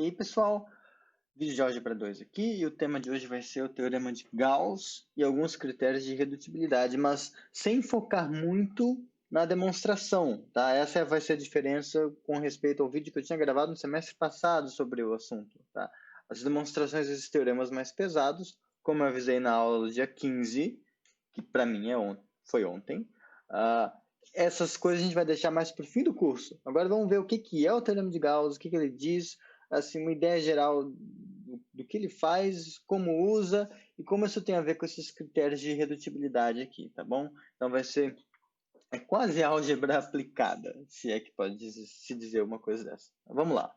E aí, pessoal, vídeo de álgebra 2 aqui, e o tema de hoje vai ser o teorema de Gauss e alguns critérios de redutibilidade, mas sem focar muito na demonstração, tá? Essa vai ser a diferença com respeito ao vídeo que eu tinha gravado no semestre passado sobre o assunto, tá? As demonstrações desses teoremas mais pesados, como eu avisei na aula do dia 15, que para mim foi ontem, essas coisas a gente vai deixar mais para o fim do curso. Agora vamos ver o que é o teorema de Gauss, o que ele diz, assim, uma ideia geral do que ele faz, como usa e como isso tem a ver com esses critérios de redutibilidade aqui, tá bom? Então vai ser quase álgebra aplicada, se é que pode se dizer uma coisa dessa. Vamos lá.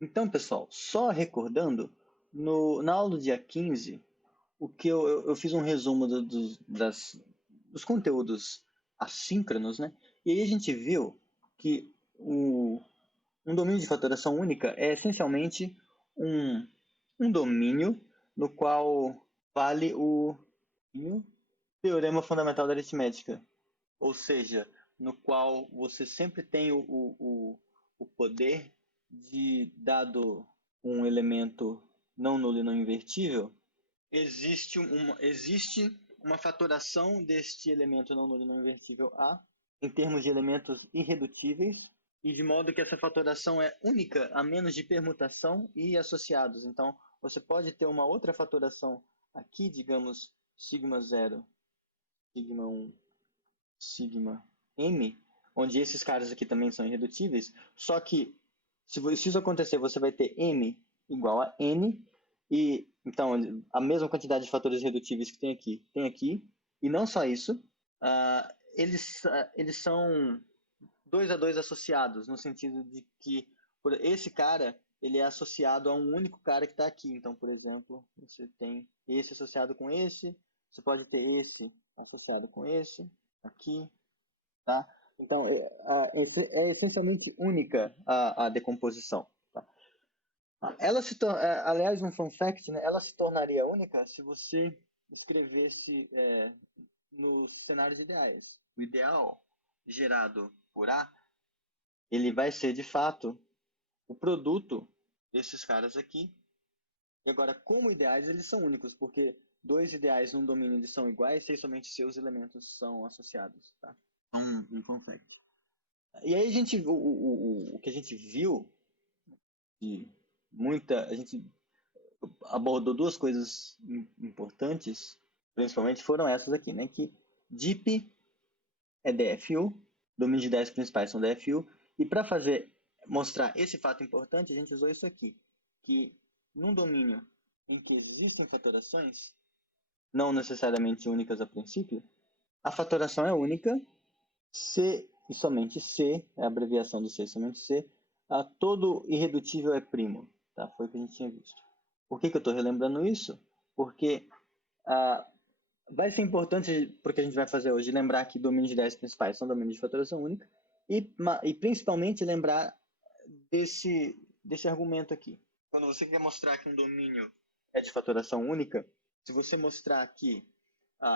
Então, pessoal, só recordando, na aula do dia 15, o que eu fiz um resumo dos conteúdos assíncronos, né? E aí a gente viu que um domínio de fatoração única é essencialmente um domínio no qual vale o teorema fundamental da aritmética, ou seja, no qual você sempre tem o poder de, dado um elemento não nulo e não invertível, existe uma fatoração deste elemento não nulo e não invertível A em termos de elementos irredutíveis, e de modo que essa fatoração é única a menos de permutação e associados. Então, você pode ter uma outra fatoração aqui, digamos, sigma 0, sigma 1, sigma m, onde esses caras aqui também são irredutíveis, só que se isso acontecer, você vai ter m igual a n, e então a mesma quantidade de fatores irredutíveis que tem aqui, e não só isso, eles são 2 a 2 associados, no sentido de que esse cara ele é associado a um único cara que está aqui. Então, por exemplo, você tem esse associado com esse, você pode ter esse associado com esse, aqui, tá? Então, é essencialmente única a decomposição. Tá? Aliás, um fun fact, né? Ela se tornaria única se você escrevesse nos cenários ideais. O ideal gerado por A, ele vai ser, de fato, o produto desses caras aqui. E agora, como ideais, eles são únicos, porque dois ideais num domínio eles são iguais se somente seus elementos são associados. Tá? Um fun fact. E aí o que a gente viu, a gente abordou duas coisas importantes, principalmente foram essas aqui, né? Que DIP é DFU, domínio de ideias principais são DFU, e para mostrar esse fato importante, a gente usou isso aqui, que num domínio em que existem fatorações, não necessariamente únicas a princípio, a fatoração é única, C e somente C, é a abreviação do C e somente C, todo irredutível é primo. Tá? Foi o que a gente tinha visto. Por que eu estou relembrando isso? Porque vai ser importante, porque a gente vai fazer hoje, lembrar que domínios de ideias principais são domínios de fatoração única, e principalmente lembrar desse argumento aqui. Quando você quer mostrar que um domínio é de fatoração única, se você mostrar que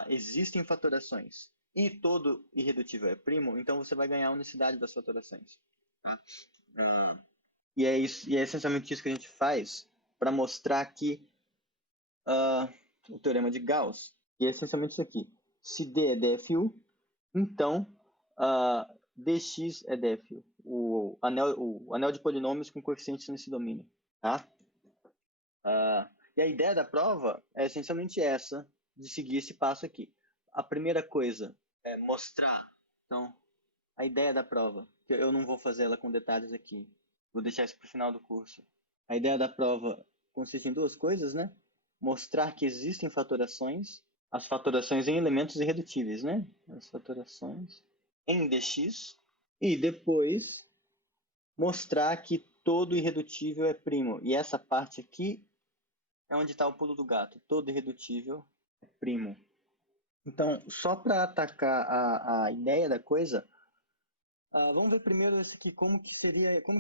existem fatorações e todo irredutível é primo, então você vai ganhar a unicidade das fatorações. E é essencialmente isso que a gente faz para mostrar que o teorema de Gauss, que é essencialmente isso aqui. Se D é DFU, então dx é DFU, o anel de polinômios com coeficientes nesse domínio. Tá? E a ideia da prova é essencialmente essa, de seguir esse passo aqui. A primeira coisa é mostrar. Então, a ideia da prova, que eu não vou fazer ela com detalhes aqui, vou deixar isso para o final do curso. A ideia da prova consiste em duas coisas, né? Mostrar que existem fatorações, as fatorações em elementos irredutíveis, né? As fatorações em dx, e depois mostrar que todo irredutível é primo. E essa parte aqui é onde está o pulo do gato. Todo irredutível é primo. Então, só para atacar a ideia da coisa, vamos ver primeiro esse aqui, como que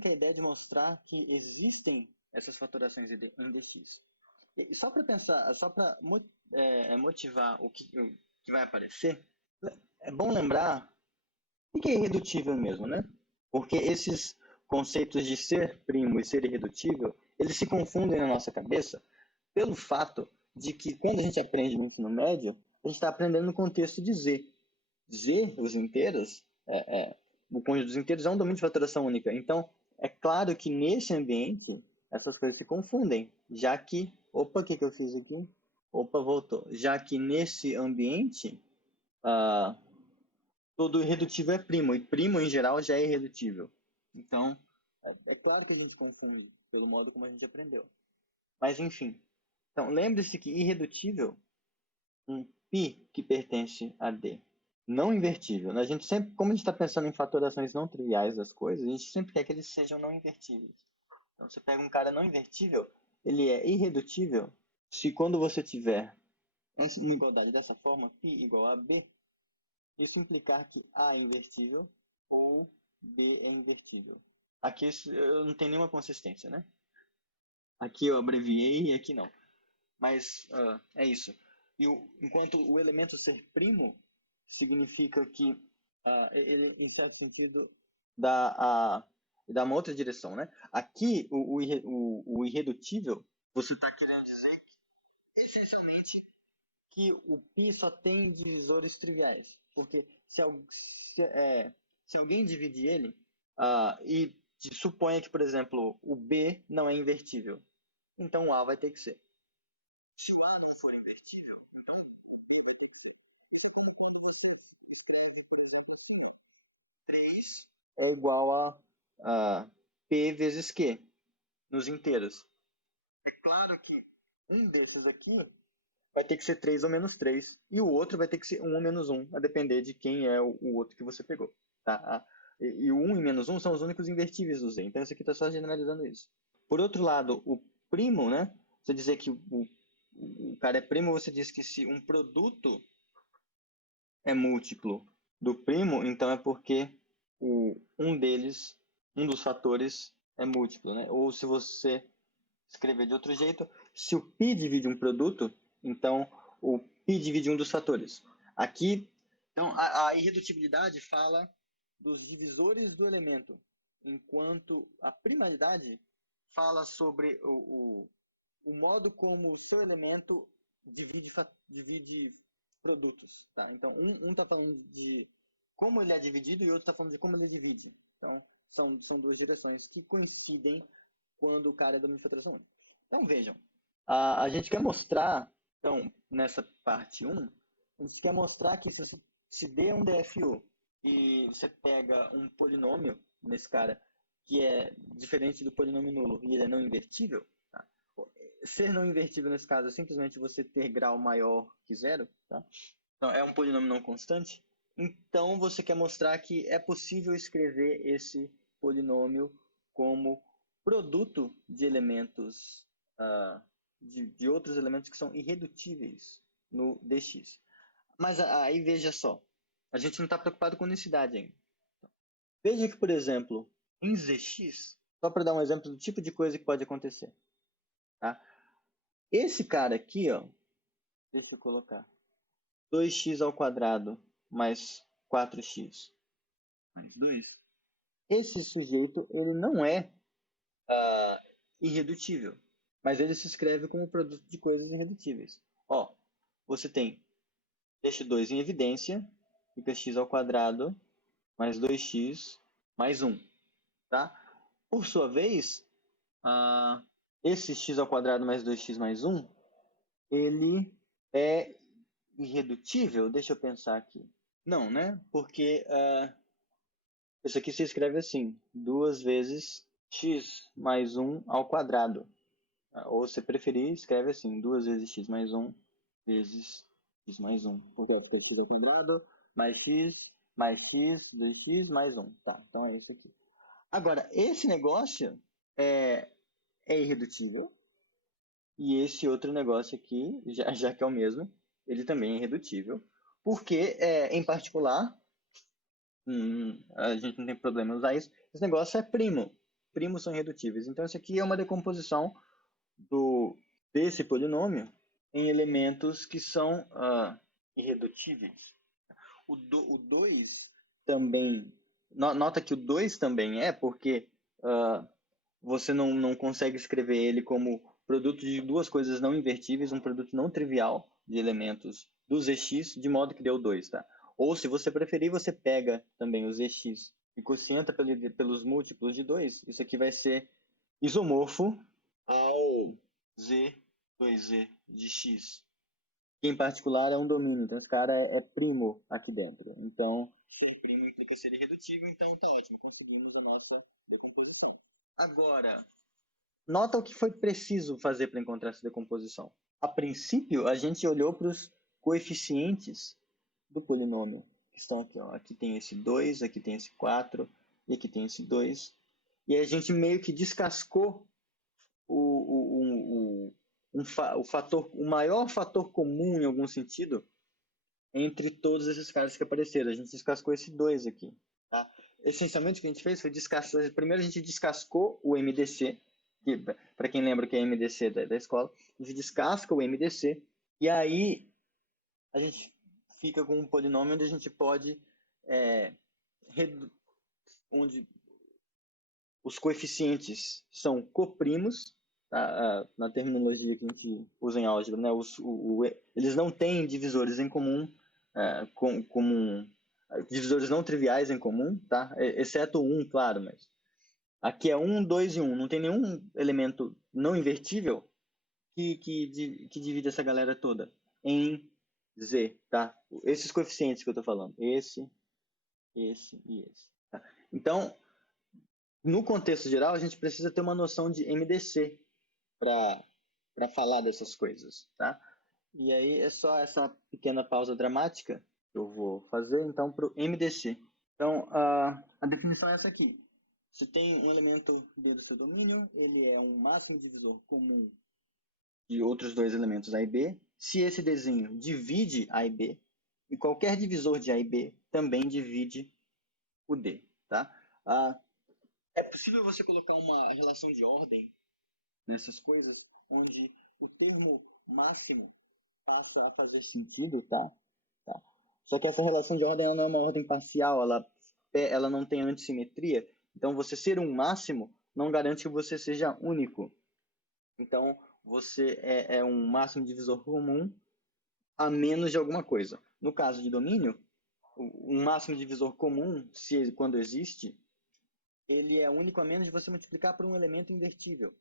é a ideia de mostrar que existem essas fatorações em dx. E só para pensar, só para motivar o que vai aparecer, é bom lembrar o que é irredutível mesmo, né? Porque esses conceitos de ser primo e ser irredutível, eles se confundem na nossa cabeça pelo fato de que quando a gente aprende no ensino médio, a gente está aprendendo no contexto de Z. Z, os inteiros, o cônjuge dos inteiros é um domínio de fatoração única. Então, é claro que nesse ambiente, essas coisas se confundem, já que... Opa, o que eu fiz aqui? Opa, voltou. Já que nesse ambiente, ah, todo irredutível é primo, e primo em geral já é irredutível. Então, é claro que a gente confunde pelo modo como a gente aprendeu. Mas, enfim. Então, lembre-se que irredutível, um π que pertence a D. Não invertível, né? A gente sempre, como a gente está pensando em fatorações não triviais das coisas, a gente sempre quer que eles sejam não invertíveis. Então, você pega um cara não invertível, ele é irredutível se quando você tiver uma igualdade dessa forma, π igual a B, isso implicar que A é invertível ou B é invertível. Aqui eu não tenho nenhuma consistência, né? Aqui eu abreviei e aqui não. Mas é isso. Enquanto o elemento ser primo significa que ele, em certo sentido, dá uma outra direção, né? Aqui, o irredutível, você está querendo dizer que, essencialmente, que o π só tem divisores triviais. Porque se alguém dividir ele, e suponha que, por exemplo, o B não é invertível, então o A vai ter que ser. Se o A não for invertível, então o B vai ter que ser. Isso por exemplo, 3 é igual a P vezes Q nos inteiros. É claro que um desses aqui vai ter que ser 3 ou menos 3, e o outro vai ter que ser 1 ou menos 1, a depender de quem é o outro que você pegou. Tá? E o 1 e menos 1 são os únicos invertíveis do Z, então esse aqui está só generalizando isso. Por outro lado, o primo, né? Você dizer que o cara é primo, você diz que se um produto é múltiplo do primo, então é porque um dos fatores é múltiplo, né? Ou se você escrever de outro jeito, se o π divide um produto, então o π divide um dos fatores. Aqui, então, a irredutibilidade fala dos divisores do elemento, enquanto a primaridade fala sobre o modo como o seu elemento divide produtos. Tá? Então, um está falando de como ele é dividido e o outro está falando de como ele divide. Então, são duas direções que coincidem quando o cara é domínio de filtração única. Então, vejam, a gente quer mostrar, então, nessa parte 1, a gente quer mostrar que se D é um DFU e você pega um polinômio nesse cara que é diferente do polinômio nulo e ele é não invertível, tá? Ser não invertível nesse caso é simplesmente você ter grau maior que zero, tá? Então, é um polinômio não constante. Então, você quer mostrar que é possível escrever esse polinômio como produto de elementos, de outros elementos que são irredutíveis no dx. Mas aí veja só, a gente não está preocupado com unicidade ainda. Veja que, por exemplo, em zx, só para dar um exemplo do tipo de coisa que pode acontecer. Tá? Esse cara aqui, ó, deixa eu colocar, 2x ao quadrado mais 4x mais 2. Esse sujeito ele não é irredutível, mas ele se escreve como produto de coisas irredutíveis. Ó, você tem este 2 em evidência, fica x ao quadrado mais 2x mais 1. Tá? Por sua vez, esse x ao quadrado mais 2x mais 1, ele é irredutível? Deixa eu pensar aqui. Não, né? Porque isso aqui se escreve assim, 2 vezes x mais 1 ao quadrado. Ou se preferir, escreve assim, 2 vezes x mais 1 vezes x mais 1. Porque vai ficar x ao quadrado mais x, 2x mais 1. Tá, então é isso aqui. Agora, esse negócio é irredutível. E esse outro negócio aqui, já que é o mesmo, ele também é irredutível. Porque, em particular, a gente não tem problema em usar isso, esse negócio é primo. Primos são irredutíveis. Então, isso aqui é uma decomposição desse polinômio em elementos que são irredutíveis. O 2 também, nota que o 2 também porque você não consegue escrever ele como produto de duas coisas não invertíveis, um produto não trivial de elementos do Zx, de modo que deu 2, tá? Ou, se você preferir, você pega também o Zx e quocienta pelos múltiplos de 2. Isso aqui vai ser isomorfo ao Z2Z de x, que em particular é um domínio. Então, esse cara é primo aqui dentro. Então, ser primo implica ser irredutível, então tá ótimo, conseguimos a nossa decomposição. Agora, nota o que foi preciso fazer para encontrar essa decomposição. A princípio, a gente olhou para os coeficientes do polinômio, que estão aqui. Ó. Aqui tem esse 2, aqui tem esse 4, e aqui tem esse 2. E a gente meio que descascou o maior fator comum, em algum sentido, entre todos esses caras que apareceram. A gente descascou esse 2 aqui. Tá? Essencialmente, o que a gente fez foi descascar. Primeiro, a gente descascou o MDC, para quem lembra que é MDC da escola, a gente descasca o MDC, e aí a gente fica com um polinômio onde a gente pode onde os coeficientes são coprimos, tá? Na terminologia que a gente usa em álgebra, né? Eles não têm divisores em comum, divisores não triviais em comum, tá? Exceto um, claro, mas aqui é 1, 2 e 1. Não tem nenhum elemento não invertível que divide essa galera toda em Z, tá? Esses coeficientes que eu estou falando. Esse e esse. Tá? Então, no contexto geral, a gente precisa ter uma noção de MDC para falar dessas coisas, tá? E aí é só essa pequena pausa dramática que eu vou fazer, então, para o MDC. Então, a definição é essa aqui. Se tem um elemento B do seu domínio, ele é um máximo divisor comum de outros dois elementos A e B, se esse desenho divide A e B, e qualquer divisor de A e B também divide o D, tá? É possível você colocar uma relação de ordem nessas coisas, onde o termo máximo passa a fazer sentido, tá? Só que essa relação de ordem ela não é uma ordem parcial, ela não tem antissimetria. Então, você ser um máximo não garante que você seja único. Então, você é um máximo divisor comum a menos de alguma coisa. No caso de domínio, um máximo divisor comum, quando existe, ele é único a menos de você multiplicar por um elemento invertível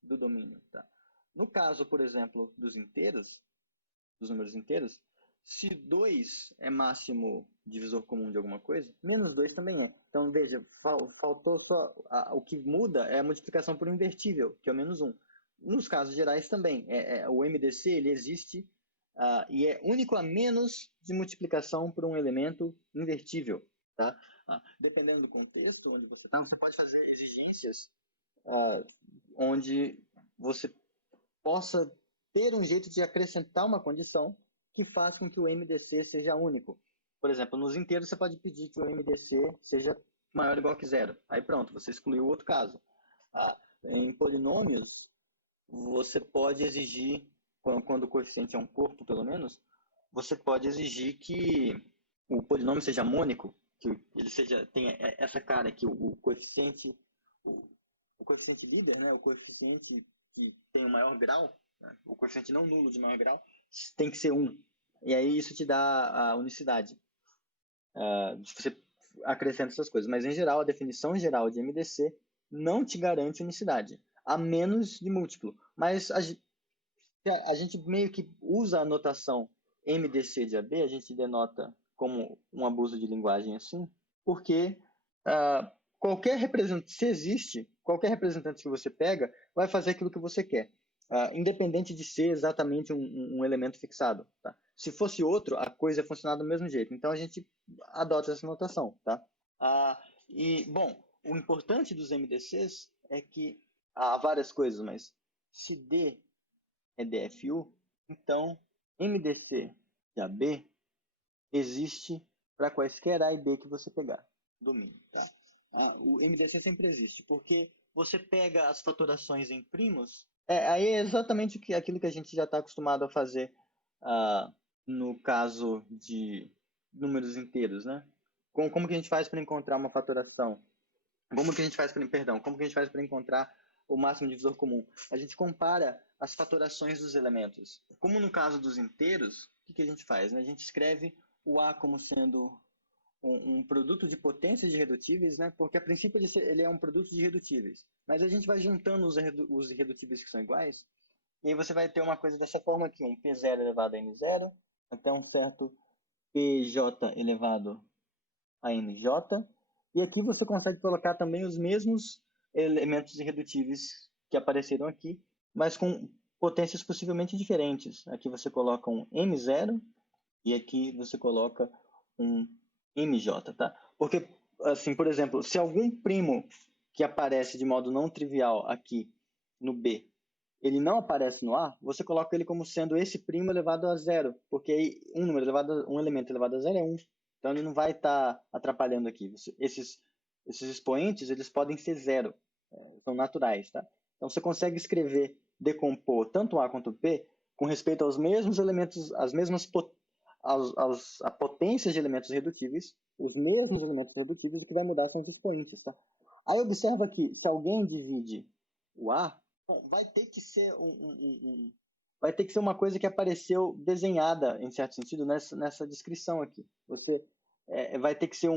do domínio. Tá? No caso, por exemplo, dos números inteiros, se 2 é máximo divisor comum de alguma coisa, menos 2 também é. Então, veja, faltou só... o que muda é a multiplicação por um invertível, que é o menos 1. Nos casos gerais também. O MDC ele existe e é único a menos de multiplicação por um elemento invertível. Tá? Dependendo do contexto onde você está, você pode fazer exigências onde você possa ter um jeito de acrescentar uma condição que faz com que o MDC seja único. Por exemplo, nos inteiros você pode pedir que o MDC seja maior ou igual que zero. Aí pronto, você excluiu o outro caso. Em polinômios, você pode exigir, quando o coeficiente é um corpo, pelo menos, você pode exigir que o polinômio seja mônico, que ele tenha essa cara aqui, o coeficiente líder, né, o coeficiente que tem o maior grau, né, o coeficiente não nulo de maior grau, tem que ser 1. E aí isso te dá a unicidade. Você acrescenta essas coisas. Mas, em geral, a definição geral de MDC não te garante unicidade, a menos de múltiplo. Mas a gente meio que usa a notação MDC de AB, a gente denota como um abuso de linguagem assim, porque qualquer representante, se existe, qualquer representante que você pega vai fazer aquilo que você quer, independente de ser exatamente um elemento fixado. Tá? Se fosse outro, a coisa ia funcionar do mesmo jeito. Então, a gente adota essa notação. Tá? Bom, o importante dos MDCs é que há várias coisas, mas se D é DFU, então MDC de AB existe para quaisquer A e B que você pegar, domínio. Tá? O MDC sempre existe, porque você pega as fatorações em primos Aí é exatamente aquilo que a gente já está acostumado a fazer ah, no caso de números inteiros, né? Como que a gente faz para encontrar uma fatoração? Como que a gente faz para, perdão, como que a gente faz para encontrar o máximo divisor comum? A gente compara as fatorações dos elementos. Como no caso dos inteiros, o que a gente faz? Né? A gente escreve o A como sendo um produto de potências irredutíveis, né? Porque a princípio ele é um produto de irredutíveis. Mas a gente vai juntando os irredutíveis que são iguais, e aí você vai ter uma coisa dessa forma aqui, um P0 elevado a N0, até um certo PJ elevado a NJ, e aqui você consegue colocar também os mesmos elementos irredutíveis que apareceram aqui, mas com potências possivelmente diferentes. Aqui você coloca um M0 e aqui você coloca um MJ, tá? Porque, assim, por exemplo, se algum primo que aparece de modo não trivial aqui no B, ele não aparece no A, você coloca ele como sendo esse primo elevado a zero, porque aí um elemento elevado a zero é 1. Então ele não vai estar atrapalhando aqui. Esses expoentes, eles podem ser zero, são naturais, tá? Então você consegue escrever, decompor tanto A quanto P com respeito aos mesmos elementos, às mesmas a potências de elementos redutíveis, os mesmos elementos redutíveis, o que vai mudar são os expoentes, tá? Aí observa que se alguém divide o A, vai ter que ser vai ter que ser uma coisa que apareceu desenhada, em certo sentido, nessa descrição aqui. Você vai ter que ser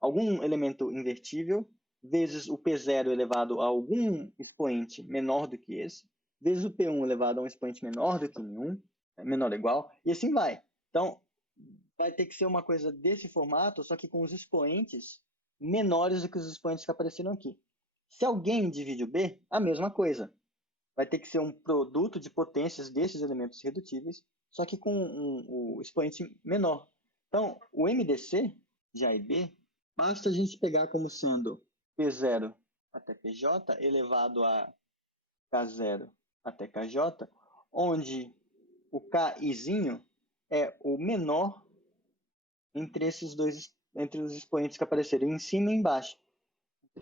algum elemento invertível, vezes o P0 elevado a algum expoente menor do que esse, vezes o P1 elevado a um expoente menor do que nenhum, menor ou igual, e assim vai. Então, vai ter que ser uma coisa desse formato, só que com os expoentes menores do que os expoentes que apareceram aqui. Se alguém divide o B, a mesma coisa. Vai ter que ser um produto de potências desses elementos irredutíveis, só que com o expoente menor. Então, o MDC de A e B, basta a gente pegar como sendo P0 até PJ elevado a K0 até KJ, onde o KIzinho é o menor entre esses dois, entre os expoentes que apareceram em cima e embaixo,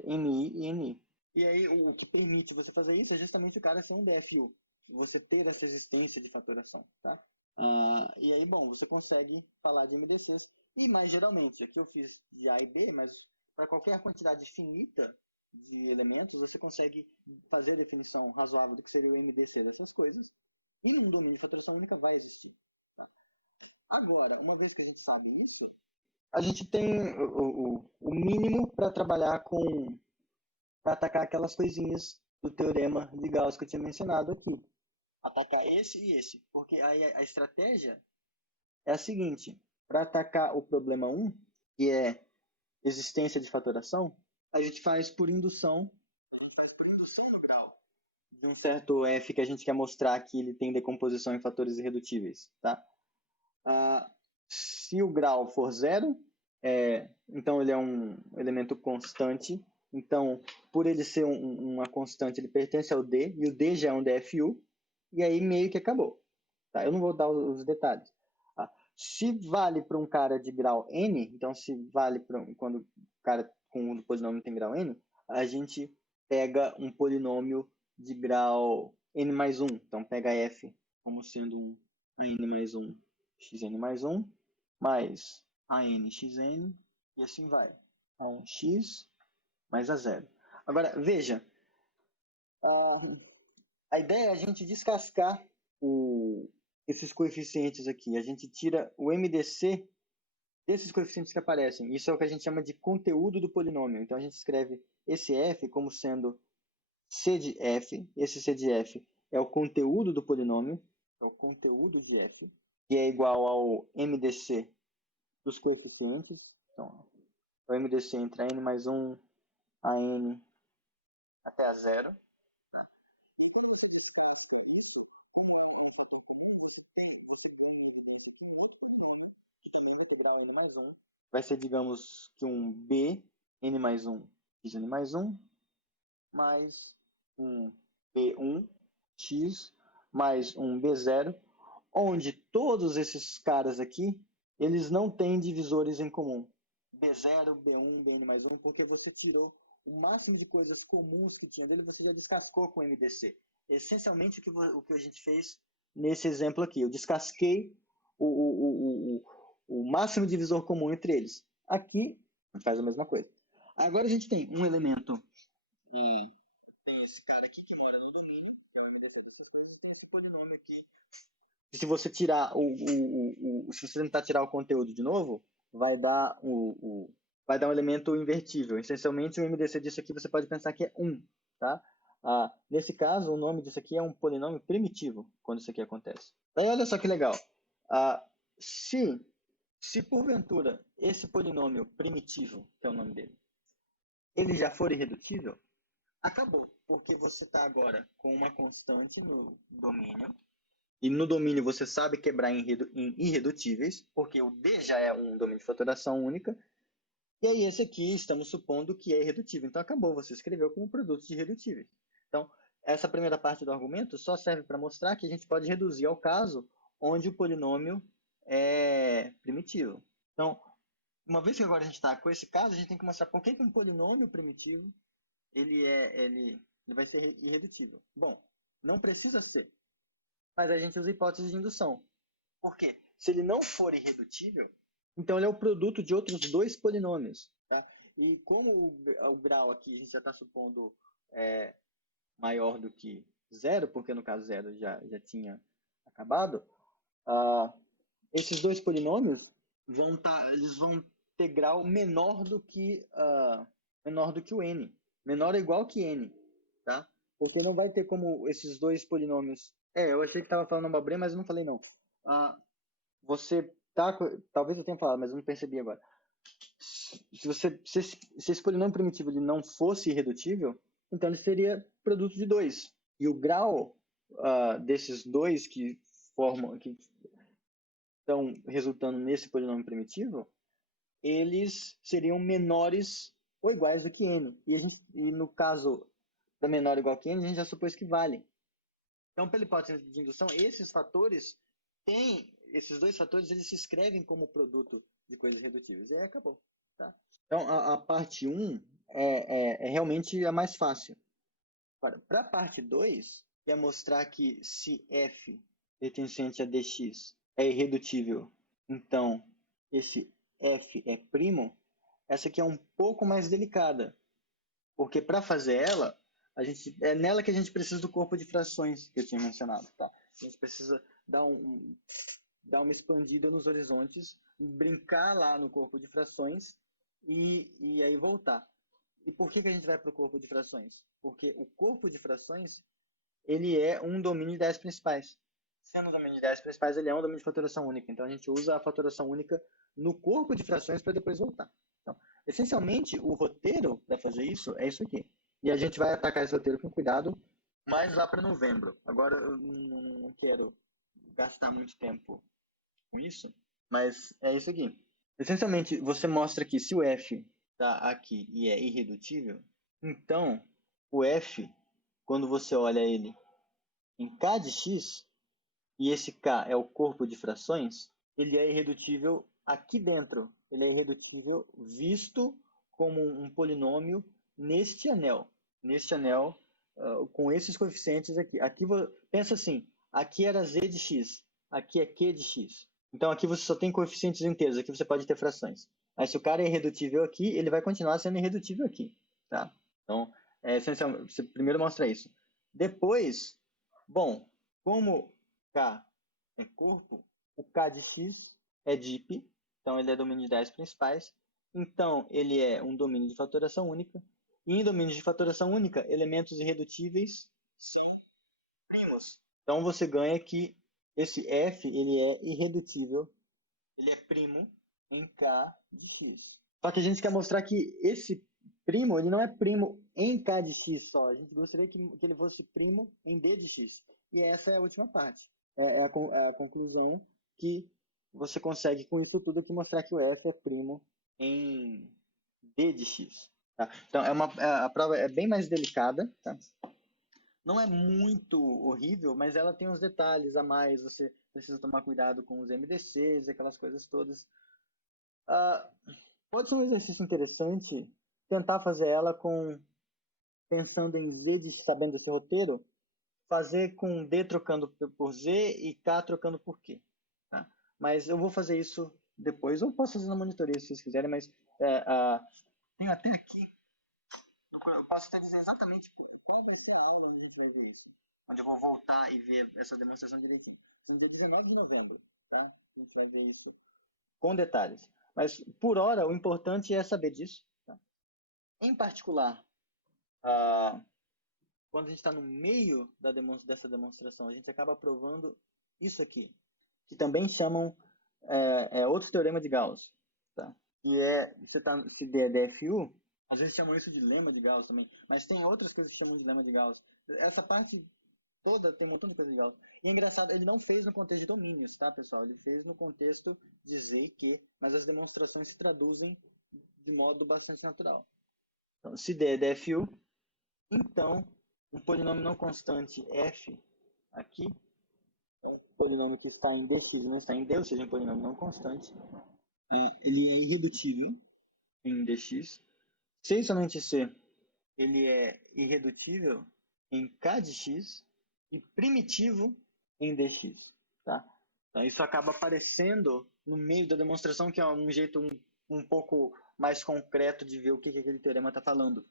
NI e NI. E aí o que permite você fazer isso é justamente o cara ser um DFU, você ter essa existência de fatoração, tá? E aí, bom, você consegue falar de MDCs, e mais geralmente, aqui eu fiz de A e B, mas para qualquer quantidade finita de elementos, você consegue fazer a definição razoável do que seria o MDC dessas coisas, e num domínio de fatoração única vai existir. Tá? Agora, uma vez que a gente sabe isso, a gente tem o mínimo para trabalhar com, para atacar aquelas coisinhas do teorema de Gauss que eu tinha mencionado aqui. Atacar esse e esse. Porque aí a estratégia é a seguinte: para atacar o problema 1, que é existência de fatoração, a gente faz por indução. A gente faz por indução no grau de um certo f que a gente quer mostrar que ele tem decomposição em fatores irredutíveis. Tá? Se o grau for zero, então ele é um elemento constante. Então, por ele ser uma constante, ele pertence ao D, e o D já é um DFU, e aí meio que acabou. Tá? Eu não vou dar os detalhes. Tá? Se vale para um cara de grau N, então se vale quando o cara com um polinômio tem grau N, a gente pega um polinômio de grau N mais 1. Então pega F como sendo um N mais 1, Xn mais 1, mais ANXN, e assim vai. A1x mais a zero. Agora, veja, a ideia é a gente descascar esses coeficientes aqui. A gente tira o MDC desses coeficientes que aparecem. Isso é o que a gente chama de conteúdo do polinômio. Então a gente escreve esse f como sendo c de f. Esse c de f é o conteúdo do polinômio, é o conteúdo de f, que é igual ao MDC dos coeficientes. Então, o MDC entre a n mais 1, a n até a zero. Vai ser, digamos, que um b n mais 1 xn mais 1 mais um b1 x mais um b0, onde todos esses caras aqui, eles não têm divisores em comum. B0, B1, Bn mais 1, porque você tirou o máximo de coisas comuns que tinha dele, você já descascou com o MDC. essencialmente o que a gente fez nesse exemplo aqui. Eu descasquei o máximo divisor comum entre eles. Aqui, a gente faz a mesma coisa. Agora a gente tem um elemento, tem esse cara aqui que mora no domínio, que é o elemento dessa coisa, tem esse polinômio aqui. E se você tirar se você tentar tirar o conteúdo de novo, vai dar vai dar um elemento invertível. Essencialmente, o MDC disso aqui você pode pensar que é 1, tá? Nesse caso, o nome disso aqui é um polinômio primitivo, quando isso aqui acontece. Aí, olha só que legal. Se porventura esse polinômio primitivo, que é o nome dele, ele já for irredutível, acabou, porque você está agora com uma constante no domínio, e no domínio você sabe quebrar em irredutíveis, porque o D já é um domínio de fatoração única, e aí esse aqui estamos supondo que é irredutível. Então acabou, você escreveu como produtos de irredutíveis. Então, essa primeira parte do argumento só serve para mostrar que a gente pode reduzir ao caso onde o polinômio é primitivo. Então, uma vez que agora a gente está com esse caso, a gente tem que mostrar por que um polinômio primitivo ele vai ser irredutível. Bom, não precisa ser, mas a gente usa a hipótese de indução. Por quê? Se ele não for irredutível, então ele é o produto de outros dois polinômios. Né? E como o grau aqui a gente já está supondo maior do que zero, porque no caso zero já tinha acabado, esses dois polinômios eles vão ter grau menor do que o n. Menor ou igual que n. Tá? Porque não vai ter como esses dois polinômios... eu achei que estava falando abobrinha, mas eu não falei não. Você tá... Talvez eu tenha falado, mas eu não percebi agora. Se esse polinômio primitivo ele não fosse irredutível, então ele seria produto de 2. E o grau desses dois que estão resultando nesse polinômio primitivo, eles seriam menores ou iguais do que n. E no caso da menor ou igual que n, a gente já supôs que valem. Então, pela hipótese de indução, esses dois fatores, eles se escrevem como produto de coisas irredutíveis. E aí acabou. Tá? Então, a parte 1 é realmente a mais fácil. Para a parte 2, que é mostrar que se f pertencente a dx é irredutível, então esse f é primo, essa aqui é um pouco mais delicada, porque para fazer ela, é nela que a gente precisa do corpo de frações que eu tinha mencionado. Tá? A gente precisa dar uma expandida nos horizontes, brincar lá no corpo de frações e aí voltar. E por que a gente vai para o corpo de frações? Porque o corpo de frações ele é um domínio de ideias principais. Sendo um domínio de ideias principais, ele é um domínio de fatoração única. Então, a gente usa a fatoração única no corpo de frações para depois voltar. Então, essencialmente, o roteiro para fazer isso é isso aqui. E a gente vai atacar esse roteiro com cuidado mais lá para novembro. Agora, eu não quero gastar muito tempo com isso, mas é isso aqui. Essencialmente, você mostra que se o f está aqui e é irredutível, então o f, quando você olha ele em k de x, e esse k é o corpo de frações, ele é irredutível aqui dentro. Ele é irredutível visto como um polinômio neste anel. Neste anel, com esses coeficientes aqui. Pensa assim, aqui era z de x, aqui é q de x. Então aqui você só tem coeficientes inteiros, aqui você pode ter frações. Mas se o cara é irredutível aqui, ele vai continuar sendo irredutível aqui. Tá? Então, essencialmente, você primeiro mostra isso. Depois, bom, como K é corpo, o K de x é DIP, então ele é domínio de ideias principais. Então, ele é um domínio de fatoração única. E em domínios de fatoração única, elementos irredutíveis são primos. Então, você ganha que esse f ele é irredutível, ele é primo em K de x. Só que a gente quer mostrar que esse primo ele não é primo em K de x só. A gente gostaria que ele fosse primo em D de x. E essa é a última parte. É a conclusão que você consegue com isso tudo aqui mostrar que o f é primo em D de x. Tá? Então, a prova é bem mais delicada. Tá? Não é muito horrível, mas ela tem uns detalhes a mais. Você precisa tomar cuidado com os MDCs, aquelas coisas todas. Pode ser um exercício interessante tentar fazer ela pensando em sabendo esse roteiro, fazer com D trocando por Z e K trocando por Q. Tá? Mas eu vou fazer isso depois, ou posso fazer na monitoria se vocês quiserem, mas tenho até aqui, eu posso até dizer exatamente qual vai ser a aula onde a gente vai ver isso. Onde eu vou voltar e ver essa demonstração direitinho. No dia 19 de novembro, tá? A gente vai ver isso com detalhes. Mas, por hora, o importante é saber disso. Tá? Em particular, quando a gente está no meio dessa demonstração, a gente acaba provando isso aqui, que também chamam outro teorema de Gauss. Tá? Se D é DFU, às vezes chamam isso de lema de Gauss também, mas tem outras coisas que chamam de lema de Gauss. Essa parte toda tem um montão de coisa de Gauss. E é engraçado, ele não fez no contexto de domínios, tá, pessoal? Ele fez no contexto de Z e Q, mas as demonstrações se traduzem de modo bastante natural. Então, se D é DFU, então um polinômio não constante f aqui, então um polinômio que está em dx e não está em d, ou seja, um polinômio não constante, ele é irredutível em dx. Se somente C, ele é irredutível em k de x e primitivo em dx. Tá? Então, isso acaba aparecendo no meio da demonstração, que é um jeito um pouco mais concreto de ver o que aquele teorema está falando.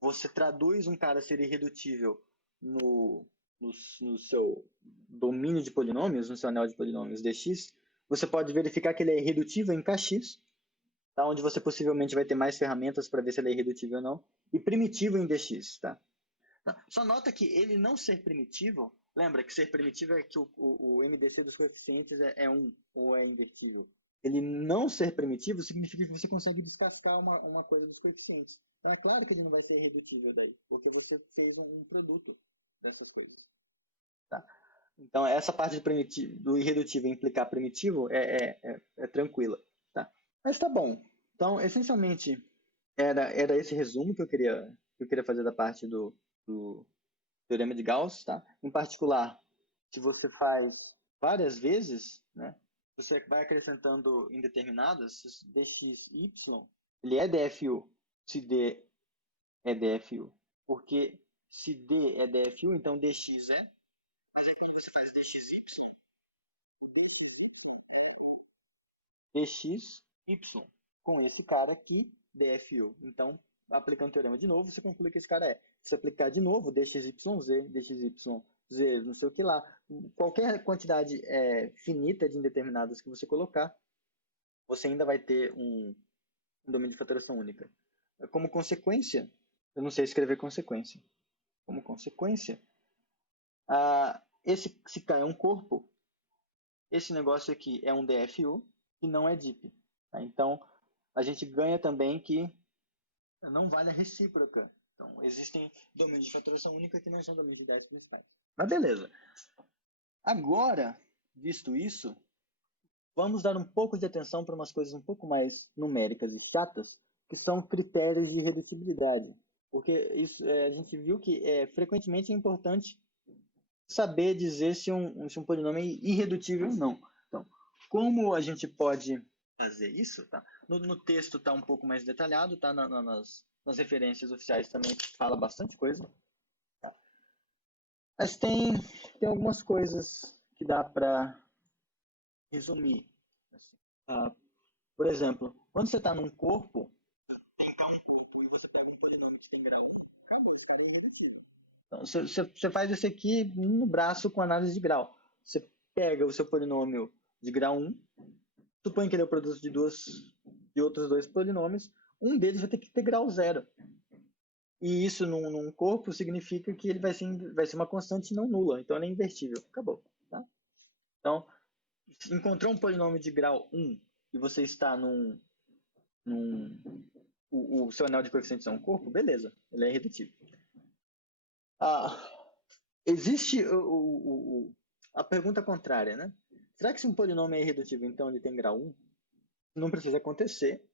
Você traduz um cara ser irredutível no seu domínio de polinômios, no seu anel de polinômios dx, você pode verificar que ele é irredutível em kx, tá? Onde você possivelmente vai ter mais ferramentas para ver se ele é irredutível ou não, e primitivo em dx. Tá? Só nota que ele não ser primitivo, lembra que ser primitivo é que o MDC dos coeficientes é 1 ou é invertível. Ele não ser primitivo significa que você consegue descascar uma coisa dos coeficientes. Então é claro que ele não vai ser irredutível daí, porque você fez um produto dessas coisas. Tá? Então essa parte do irredutível implicar primitivo é tranquila. Tá? Mas tá bom. Então, essencialmente, era esse resumo que eu queria fazer da parte do teorema de Gauss. Tá? Em particular, se você faz várias vezes, né, você vai acrescentando indeterminadas, dx, y, ele é DFU, se D é DFU. Porque se D é DFU, então dx é. Mas aí quando você faz dxy, o dxy é o dxy com esse cara aqui, DFU. Então, aplicando o teorema de novo, você conclui que esse cara é. Se aplicar de novo, dxyz, dxyz, não sei o que lá, qualquer quantidade finita de indeterminadas que você colocar, você ainda vai ter um domínio de fatoração única. Como consequência, eu não sei escrever consequência. Como consequência, se K é um corpo, esse negócio aqui é um DFU e não é DIP. Tá? Então, a gente ganha também que não vale a recíproca. Então, existem domínios de fatoração única que não são domínios de ideais principais. Mas beleza. Agora, visto isso, vamos dar um pouco de atenção para umas coisas um pouco mais numéricas e chatas, que são critérios de redutibilidade. Porque isso, a gente viu que frequentemente é importante saber dizer se um polinômio é irredutível ou não. Então, como a gente pode fazer isso? Tá? No texto está um pouco mais detalhado, tá? Nas referências oficiais também fala bastante coisa. Tá? Mas tem algumas coisas que dá para resumir. Assim. Por exemplo, quando você está num corpo, tem cá um corpo, e você pega um polinômio que tem grau 1, acabou, esse cara é irredutível. Então, você faz isso aqui no braço com análise de grau. Você pega o seu polinômio de grau 1, supõe que ele é o produto de outros dois polinômios, um deles vai ter que ter grau 0. E isso num corpo significa que ele vai ser uma constante não nula, então ele é invertível. Acabou. Tá? Então, encontrou um polinômio de grau 1 e você está o seu anel de coeficientes é um corpo, beleza, ele é irredutível. Existe a pergunta contrária, né? Será que se um polinômio é irredutível, então ele tem grau 1? Não precisa acontecer,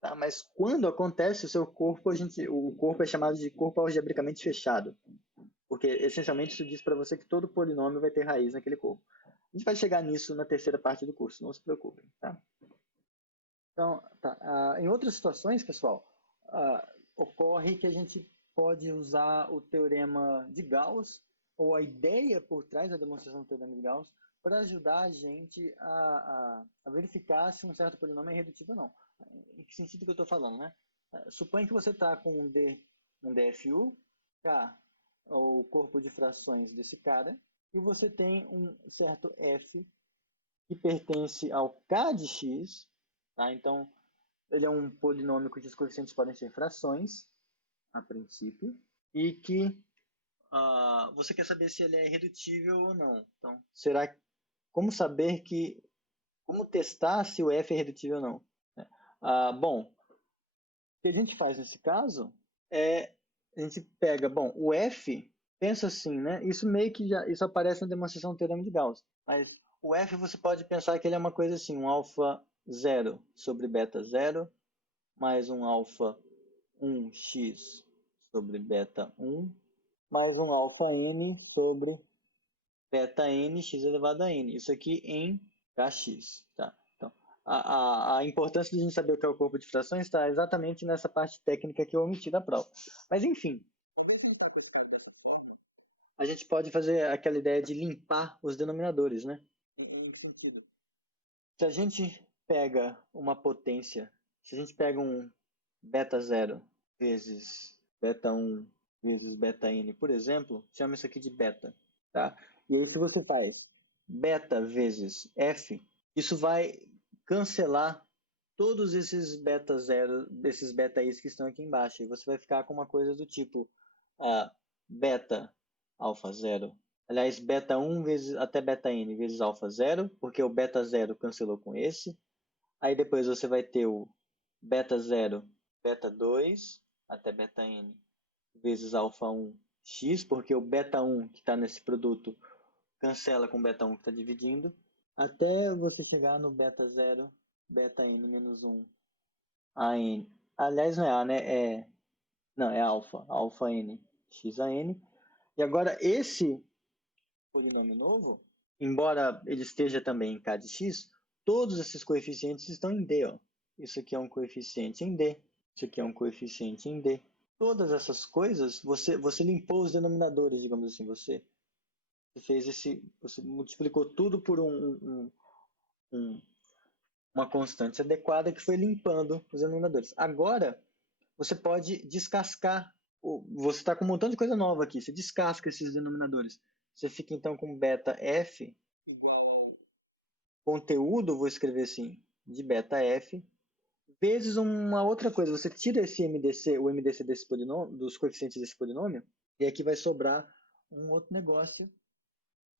tá? Mas quando acontece, o corpo é chamado de corpo algebricamente fechado, porque essencialmente isso diz para você que todo polinômio vai ter raiz naquele corpo. A gente vai chegar nisso na terceira parte do curso, não se preocupem, tá? Então, em outras situações, pessoal, ocorre que a gente pode usar o teorema de Gauss ou a ideia por trás da demonstração do teorema de Gauss para ajudar a gente a verificar se um certo polinômio é irredutível ou não. Em que sentido que eu estou falando, né? Suponha que você está com um DFU, K, o corpo de frações desse cara, e você tem um certo F que pertence ao K de X, tá? Então, ele é um polinômio cujos coeficientes podem ser frações, a princípio, e que você quer saber se ele é irredutível ou não. Então, como saber como testar se o F é irredutível ou não? Bom, o que a gente faz nesse caso é, a gente pega, bom, o F, pensa assim, né? Isso meio que isso aparece na demonstração do teorema de Gauss. Mas o F você pode pensar que ele é uma coisa assim, um alfa 0 sobre beta 0, mais um alfa 1x sobre beta 1, mais um alfa n sobre beta n x elevado a n. Isso aqui em kx. Tá? Então, a importância de a gente saber o que é o corpo de frações está exatamente nessa parte técnica que eu omiti da prova. Mas, enfim, a gente pode fazer aquela ideia de limpar os denominadores, né? Em que sentido? Se a gente pega uma potência, se a gente pega um beta 0 vezes beta 1 vezes beta n, por exemplo, chama isso aqui de beta, tá? E aí se você faz beta vezes f, isso vai cancelar todos esses beta 0, desses beta i's que estão aqui embaixo, e você vai ficar com uma coisa do tipo beta alfa 0. Aliás, beta 1 vezes, até beta n vezes alfa 0, porque o beta 0 cancelou com esse. Aí depois você vai ter o beta 0, beta 2, até beta n, vezes alfa 1 x, porque o beta 1 que está nesse produto cancela com o beta 1 que está dividindo, até você chegar no beta 0, beta n menos 1, a n. Aliás, não é a, né? Não, é alfa n, x a n. E agora esse polinômio novo, embora ele esteja também em k de x, todos esses coeficientes estão em D. Ó. Isso aqui é um coeficiente em D, isso aqui é um coeficiente em D. Todas essas coisas, você limpou os denominadores, digamos assim, você multiplicou tudo por uma constante adequada que foi limpando os denominadores. Agora, você pode descascar, você está com um montão de coisa nova aqui, você descasca esses denominadores. Você fica então com beta f igual ao conteúdo, vou escrever assim, de beta f, vezes uma outra coisa. Você tira esse MDC, o MDC desse polinômio, dos coeficientes desse polinômio, e aqui vai sobrar um outro negócio,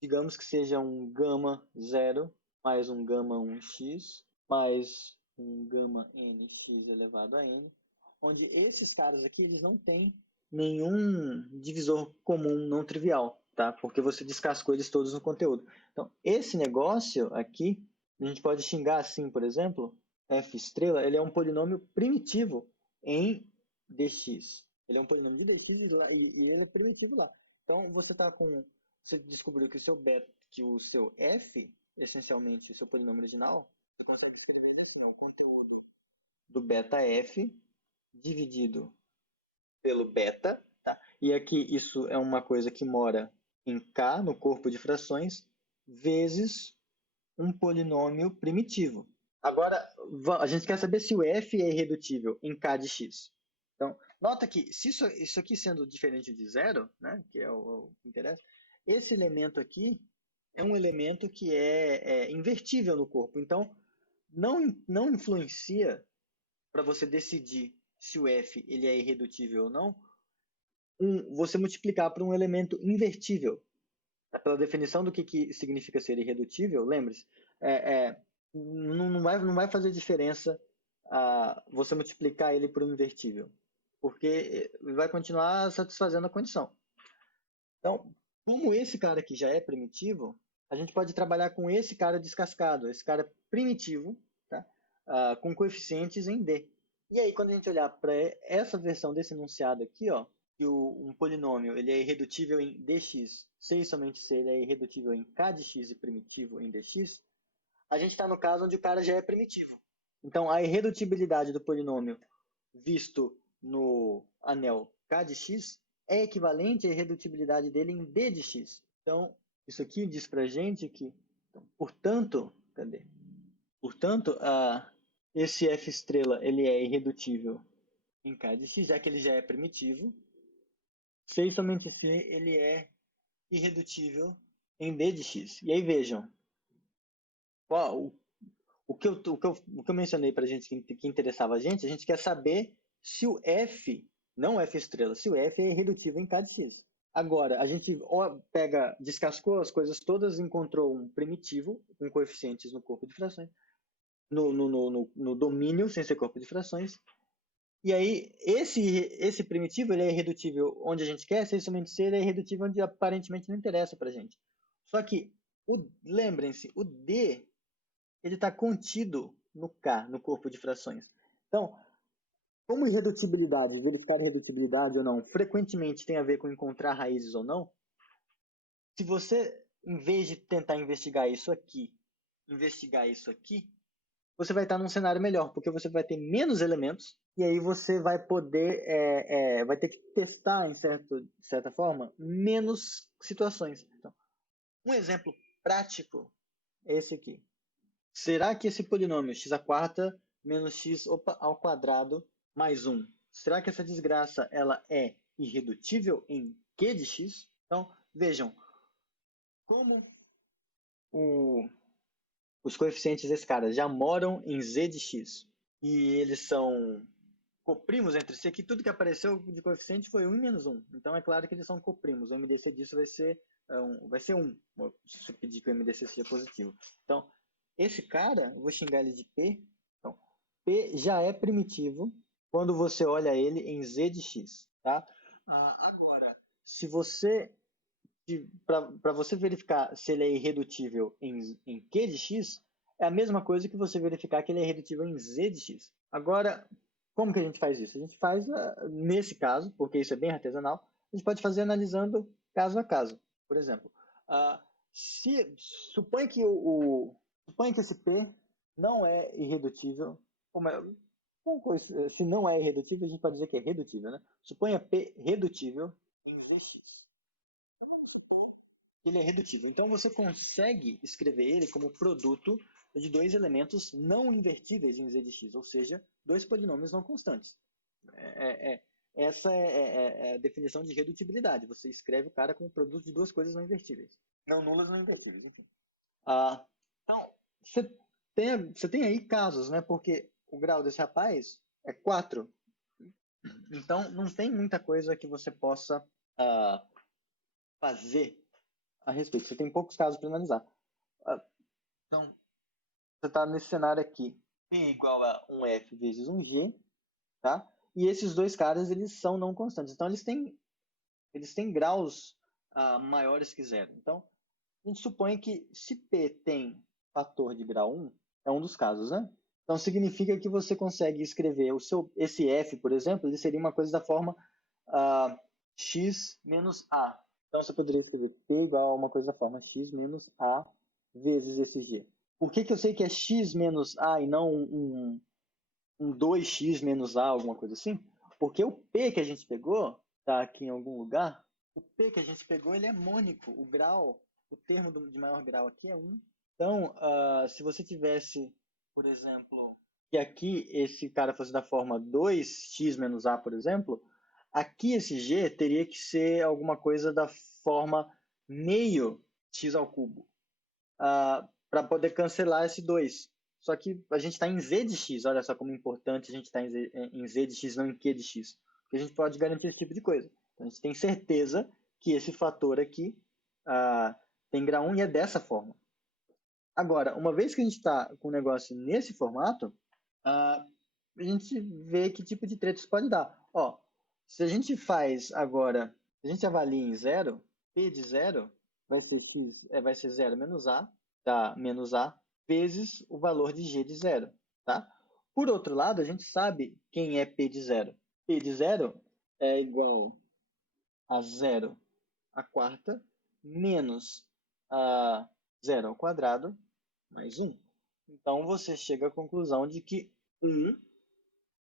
digamos que seja um gama 0 mais um gama 1x mais um gama nx elevado a n, onde esses caras aqui eles não têm nenhum divisor comum não trivial, tá? Porque você descascou eles todos no conteúdo. Então, esse negócio aqui, a gente pode xingar assim, por exemplo, f estrela, ele é um polinômio primitivo em dx. Ele é um polinômio de dx e ele é primitivo lá. Então, você descobriu que o seu f, essencialmente, o seu polinômio original, você consegue escrever ele assim, ó, o conteúdo do beta f dividido pelo beta, tá? E aqui isso é uma coisa que mora em K, no corpo de frações, vezes um polinômio primitivo. Agora, a gente quer saber se o f é irredutível em K de x. Então, nota que se isso aqui sendo diferente de zero, né, que é o que interessa, esse elemento aqui é um elemento que é invertível no corpo. Então, não influencia para você decidir se o f ele é irredutível ou não, você multiplicar por um elemento invertível. Pela definição do que significa ser irredutível, lembre-se, não vai fazer diferença você multiplicar ele por um invertível, porque vai continuar satisfazendo a condição. Então, como esse cara aqui já é primitivo, a gente pode trabalhar com esse cara descascado, esse cara primitivo, tá? Com coeficientes em D. E aí, quando a gente olhar para essa versão desse enunciado aqui, ó, que um polinômio ele é irredutível em dx, se e somente se ele é irredutível em k de x e primitivo em dx, a gente está no caso onde o cara já é primitivo. Então, a irredutibilidade do polinômio visto no anel k de x é equivalente à irredutibilidade dele em d de x. Então, isso aqui diz para a gente que, então, portanto, cadê? Portanto, esse f estrela ele é irredutível em k de x, já que ele já é primitivo. Se e somente se ele é irredutível em d de x. E aí vejam, o que eu mencionei para a gente que interessava a gente quer saber se o f, não o f estrela, se o f é irredutível em k de x. Agora, a gente descascou as coisas todas, encontrou um primitivo com coeficientes no corpo de frações, no domínio, sem ser corpo de frações. E aí, esse primitivo ele é irredutível onde a gente quer, se somente se ele é irredutível onde aparentemente não interessa para a gente. Só que, lembrem-se, o D ele está contido no K, no corpo de frações. Então, como irredutibilidade, verificar irredutibilidade ou não, frequentemente tem a ver com encontrar raízes ou não, se você, em vez de tentar investigar isso aqui, você vai estar num cenário melhor, porque você vai ter menos elementos, e aí você vai poder, vai ter que testar, em certa forma, menos situações. Então, um exemplo prático é esse aqui. Será que esse polinômio x à quarta menos x ao quadrado mais 1, será que essa desgraça ela é irredutível em q de x? Então, vejam, como os coeficientes desse cara já moram em z de x e eles são coprimos entre si, aqui tudo que apareceu de coeficiente foi 1 e menos 1. Então é claro que eles são coprimos. O MDC disso vai ser 1, se eu pedir que o MDC seja positivo. Então, esse cara, eu vou xingar ele de P. Então, P já é primitivo quando você olha ele em Z de X. Tá? Agora, se você para você verificar se ele é irredutível em Q de x, é a mesma coisa que você verificar que ele é irredutível em Z de x. Agora, como que a gente faz isso? A gente faz, nesse caso, porque isso é bem artesanal, a gente pode fazer analisando caso a caso. Por exemplo, supõe que esse P não é irredutível, se não é irredutível, a gente pode dizer que é redutível, né? Suponha P redutível em Vx. Ele é redutível. Então você consegue escrever ele como produto de dois elementos não invertíveis em z de x, ou seja, dois polinômios não constantes. Essa é a definição de redutibilidade. Você escreve o cara como produto de duas coisas não invertíveis. Não nulas, não invertíveis, enfim. Então, você tem aí casos, né? Porque o grau desse rapaz é 4. Então, não tem muita coisa que você possa fazer a respeito. Você tem poucos casos para analisar. Então, você está nesse cenário aqui. P igual a 1F vezes 1G, tá? E esses dois caras, eles são não constantes. Então, eles têm graus maiores que zero. Então, a gente supõe que se P tem fator de grau 1, é um dos casos, né? Então, significa que você consegue escrever esse F, por exemplo, ele seria uma coisa da forma x menos A. Então, você poderia escrever P igual a uma coisa da forma x menos A vezes esse G. Por que eu sei que é x menos A e não um 2x menos A, alguma coisa assim? Porque o P que a gente pegou, tá aqui em algum lugar, o P que a gente pegou, ele é mônico. O grau, o termo de maior grau aqui é 1. Então, se você tivesse, por exemplo, que aqui esse cara fosse da forma 2x menos A, por exemplo, aqui esse G teria que ser alguma coisa da forma meio x ao cubo, para poder cancelar esse 2. Só que a gente está em z de x, olha só como é importante a gente estar em z de x, não em q de x. Porque a gente pode garantir esse tipo de coisa. Então, a gente tem certeza que esse fator aqui tem grau 1 e é dessa forma. Agora, uma vez que a gente está com o negócio nesse formato, a gente vê que tipo de treta isso pode dar. Ó, se a gente faz agora, se a gente avalia em zero, P de zero vai ser 0 menos A, tá? Menos A, vezes o valor de G de zero, tá? Por outro lado, a gente sabe quem é P de zero. P de zero é igual a 0 à quarta menos a 0 ao quadrado mais 1. Então, você chega à conclusão de que 1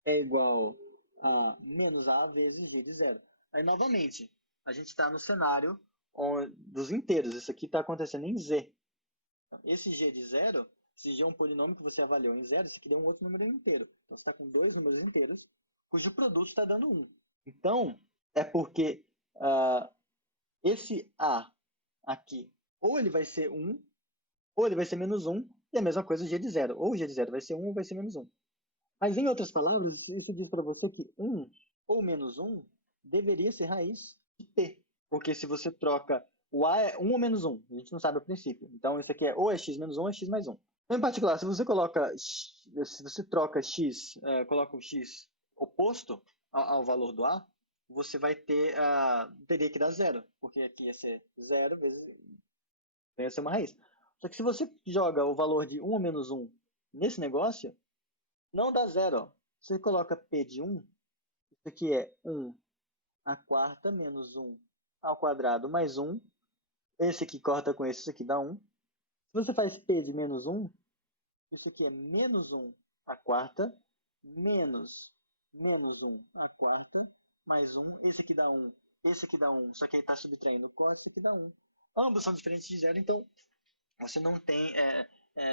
é igual a menos A vezes G de zero. Aí, novamente, a gente está no cenário dos inteiros. Isso aqui está acontecendo em Z. Esse G de zero, esse G é um polinômio que você avaliou em zero, esse aqui deu um outro número inteiro. Então, você está com dois números inteiros, cujo produto está dando 1. Então, é porque esse A aqui, ou ele vai ser 1, ou ele vai ser menos 1, e a mesma coisa o G de zero. Ou o G de zero vai ser 1 ou vai ser menos 1. Mas, em outras palavras, isso diz para você que 1 ou menos 1 deveria ser raiz de P. Porque se você troca o A é 1 ou menos 1, a gente não sabe a princípio. Então, isso aqui é ou é x menos 1 ou é x mais 1. Então, em particular, se você troca x, coloca o x oposto ao valor do A, você vai teria que dar zero, porque aqui ia ser zero vezes, ia ser uma raiz. Só que se você joga o valor de 1 ou menos 1 nesse negócio, não dá zero. Ó. Você coloca P de 1, isso aqui é 1 a quarta menos 1 ao quadrado mais 1. Esse aqui corta com esse, isso aqui dá 1. Se você faz P de menos 1, isso aqui é menos 1 a quarta menos 1 a quarta mais 1. Esse aqui dá 1, esse aqui dá 1, só que aí está subtraindo o cos, esse aqui dá 1. Ambos são diferentes de zero, então você não tem,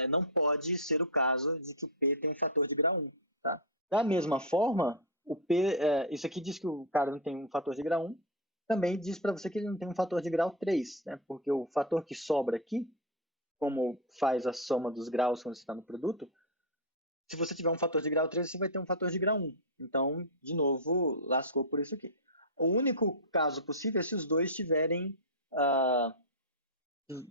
não pode ser o caso de que o P tem um fator de grau 1. Tá? Da mesma forma, o P, isso aqui diz que o cara não tem um fator de grau 1, também diz para você que ele não tem um fator de grau 3, né? Porque o fator que sobra aqui, como faz a soma dos graus quando você está no produto, se você tiver um fator de grau 3, você vai ter um fator de grau 1. Então, de novo, lascou por isso aqui. O único caso possível é se os dois tiverem...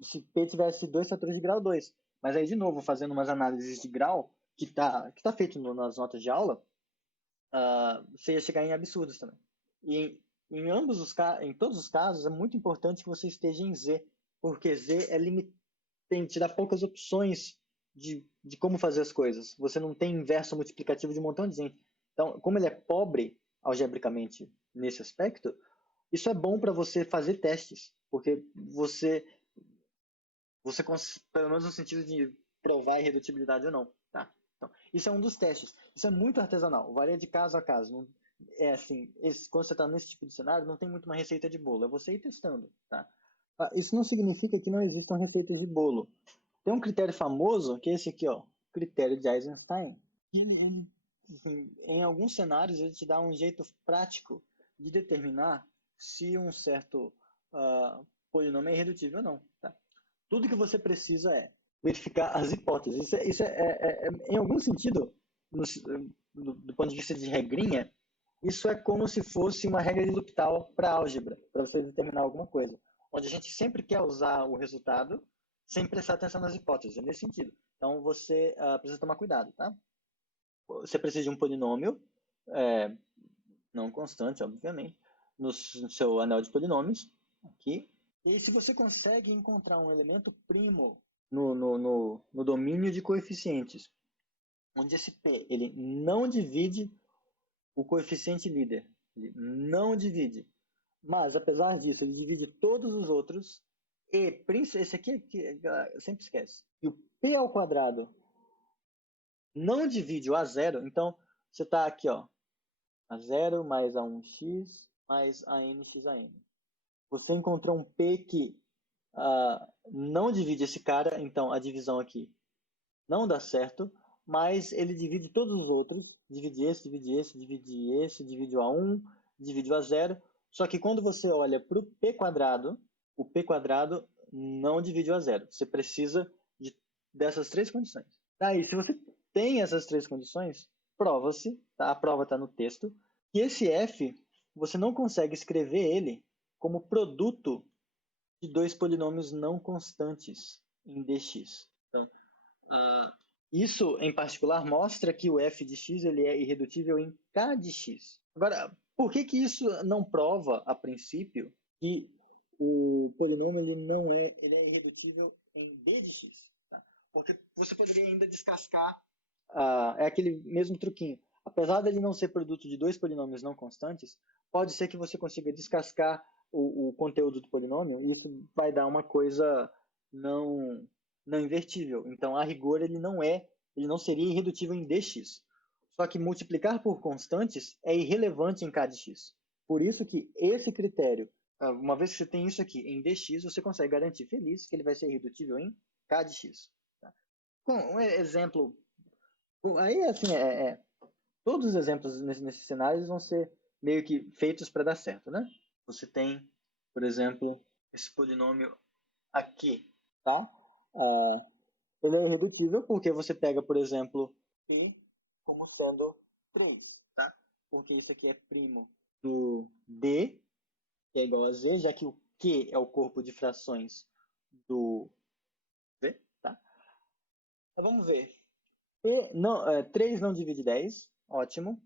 se P tivesse dois fatores de grau 2. Mas aí, de novo, fazendo umas análises de grau, que tá feito nas notas de aula, você ia chegar em absurdos também. E em todos os casos, é muito importante que você esteja em Z, porque Z te dá poucas opções de como fazer as coisas. Você não tem inverso multiplicativo de um montão de gente. Então, como ele é pobre algebricamente nesse aspecto, isso é bom para você fazer testes, porque você pelo menos no sentido de provar irredutibilidade ou não, tá? Então, isso é um dos testes. Isso é muito artesanal, varia de caso a caso. Não, assim, quando você está nesse tipo de cenário, não tem muito uma receita de bolo, é você ir testando, tá? Isso não significa que não existam receitas de bolo. Tem um critério famoso, que é esse aqui, ó, critério de Eisenstein. Assim, em alguns cenários, ele te dá um jeito prático de determinar se um certo polinômio é irredutível ou não, tá? Tudo que você precisa é verificar as hipóteses. Isso em algum sentido, do ponto de vista de regrinha, isso é como se fosse uma regra de L'Hopital para álgebra, para você determinar alguma coisa. Onde a gente sempre quer usar o resultado sem prestar atenção nas hipóteses, é nesse sentido. Então, você precisa tomar cuidado, tá? Você precisa de um polinômio, não constante, obviamente, no seu anel de polinômios, aqui. E se você consegue encontrar um elemento primo no domínio de coeficientes, onde esse P ele não divide o coeficiente líder, ele não divide, mas apesar disso ele divide todos os outros, e esse aqui que sempre esquece, e o P ao quadrado não divide o A0, então você está aqui, ó, A0 mais A1x mais ANXAN. Você encontrou um P que não divide esse cara, então a divisão aqui não dá certo, mas ele divide todos os outros, divide esse, divide esse, divide esse, divide o A1, divide o A0, só que quando você olha para o P quadrado, o P quadrado não divide o A0. Você precisa dessas três condições. Tá? E se você tem essas três condições, prova-se, tá? A prova está no texto, que esse F, você não consegue escrever ele como produto de dois polinômios não constantes em dx. Então, isso, em particular, mostra que o f de x ele é irredutível em k de x. Agora, por que isso não prova, a princípio, que o polinômio ele é irredutível em d de x? Tá? Porque você poderia ainda descascar, é aquele mesmo truquinho. Apesar dele não ser produto de dois polinômios não constantes, pode ser que você consiga descascar o conteúdo do polinômio e isso vai dar uma coisa não invertível. Então, a rigor, ele não seria irredutível em dx. Só que multiplicar por constantes é irrelevante em k de x. Por isso que esse critério, uma vez que você tem isso aqui em dx, você consegue garantir feliz que ele vai ser irredutível em k de x. Tá? Com um exemplo, aí assim, todos os exemplos nesse cenário vão ser meio que feitos para dar certo, né? Você tem, por exemplo, esse polinômio aqui, tá? Ele é irredutível porque você pega, por exemplo, p como sendo 3, tá? Porque isso aqui é primo do d, que é igual a z, já que o q é o corpo de frações do z, tá? Então vamos ver. 3 não divide 10, ótimo.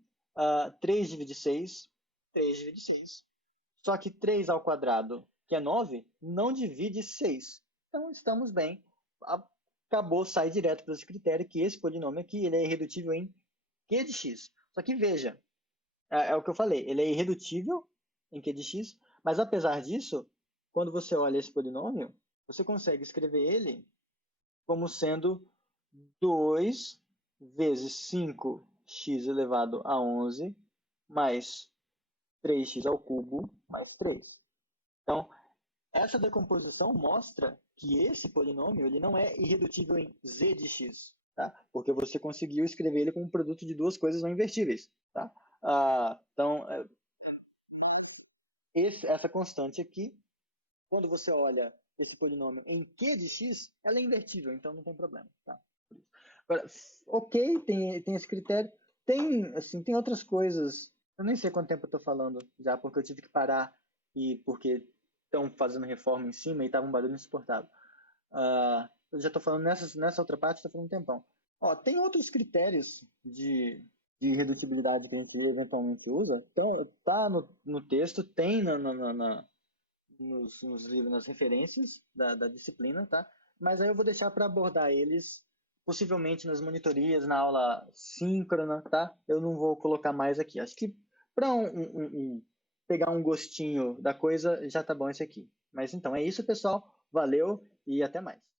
3 divide 6, 3 divide 6. Só que 3 ao quadrado, que é 9, não divide 6. Então estamos bem. Acabou, sai direto para esse critério que esse polinômio aqui ele é irredutível em q de x. Só que veja, é o que eu falei, ele é irredutível em q de x, mas apesar disso, quando você olha esse polinômio, você consegue escrever ele como sendo 2 vezes 5x elevado a 11 mais 3x ao cubo mais 3. Então, essa decomposição mostra que esse polinômio ele não é irredutível em z de x, tá? Porque você conseguiu escrever ele como um produto de duas coisas não invertíveis. Tá? Então, essa constante aqui, quando você olha esse polinômio em q de x, ela é invertível, então não tem problema. Tá? Agora, ok, tem esse critério. Tem outras coisas. Eu nem sei quanto tempo eu estou falando já, porque eu tive que parar e porque estão fazendo reforma em cima e estava um barulho insuportável. Eu já estou falando nessa outra parte, estou falando um tempão. Tem outros critérios de redutibilidade que a gente eventualmente usa. Então, tá no texto, tem nos livros, nas referências da disciplina, tá? Mas aí eu vou deixar para abordar eles possivelmente nas monitorias, na aula síncrona, tá? Eu não vou colocar mais aqui. Acho que para pegar um gostinho da coisa, já tá bom esse aqui. Mas então é isso, pessoal. Valeu e até mais.